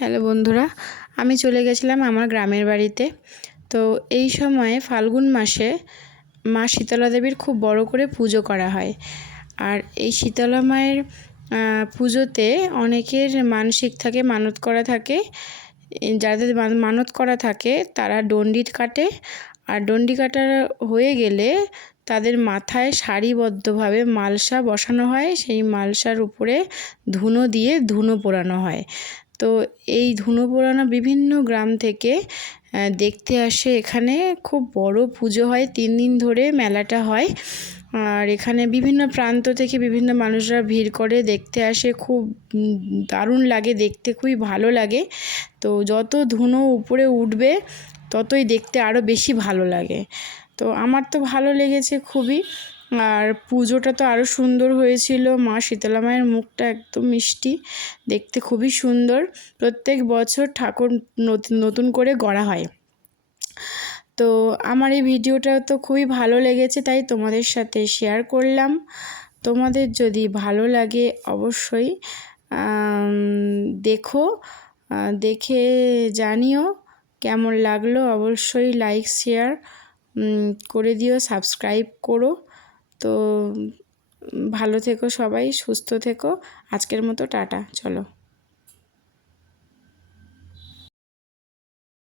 Hello বন্ধুরা, আমি চলে গেছিলাম আমার গ্রামের বাড়িতে। তো এই সময়ে ফাল্গুন মাসে মা শীতলা দেবীর খুব বড় করে পুজো করা হয়। আর এই শীতলা মায়ের পুজোতে অনেকের মানসিক থাকে, মানত করা থাকে। যাদের মানত করা থাকে তারা ডন্ডি কাটে, আর ডন্ডি কাটা হয়ে গেলে তাদের মাথায় সারিবদ্ধভাবে মালসা বসানো হয়। সেই মালসার উপরে ধুনো দিয়ে ধুনো পোড়ানো হয়। তো এই ধুনো পোড়ানো বিভিন্ন গ্রাম থেকে দেখতে আসে। এখানে খুব বড় পুজো হয়, 3 দিন ধরে মেলাটা হয়। আর এখানে বিভিন্ন প্রান্ত থেকে বিভিন্ন মানুষরা ভিড় করে দেখতে আসে। খুব দারুণ লাগে দেখতে, খুবই ভালো লাগে। তো যত ধুনো উপরে উঠবে ততই দেখতে আরও বেশি ভালো লাগে। তো আমার তো ভালো লেগেছে খুবই। আর পুজোটা তো আরও সুন্দর হয়েছিল। মা শীতলা মায়ের মুখটা একদম মিষ্টি, দেখতে খুবই সুন্দর। প্রত্যেক বছর ঠাকুর নতুন নতুন করে গড়া হয়। তো আমার এই ভিডিওটা তো খুবই ভালো লেগেছে, তাই তোমাদের সাথে শেয়ার করলাম। তোমাদের যদি ভালো লাগে অবশ্যই দেখো, দেখে জানিও কেমন লাগলো। অবশ্যই লাইক শেয়ার করে দিও, সাবস্ক্রাইব করো। তো ভালো থেকো সবাই, সুস্থ থেকো। আজকের মতো টাটা, চলো।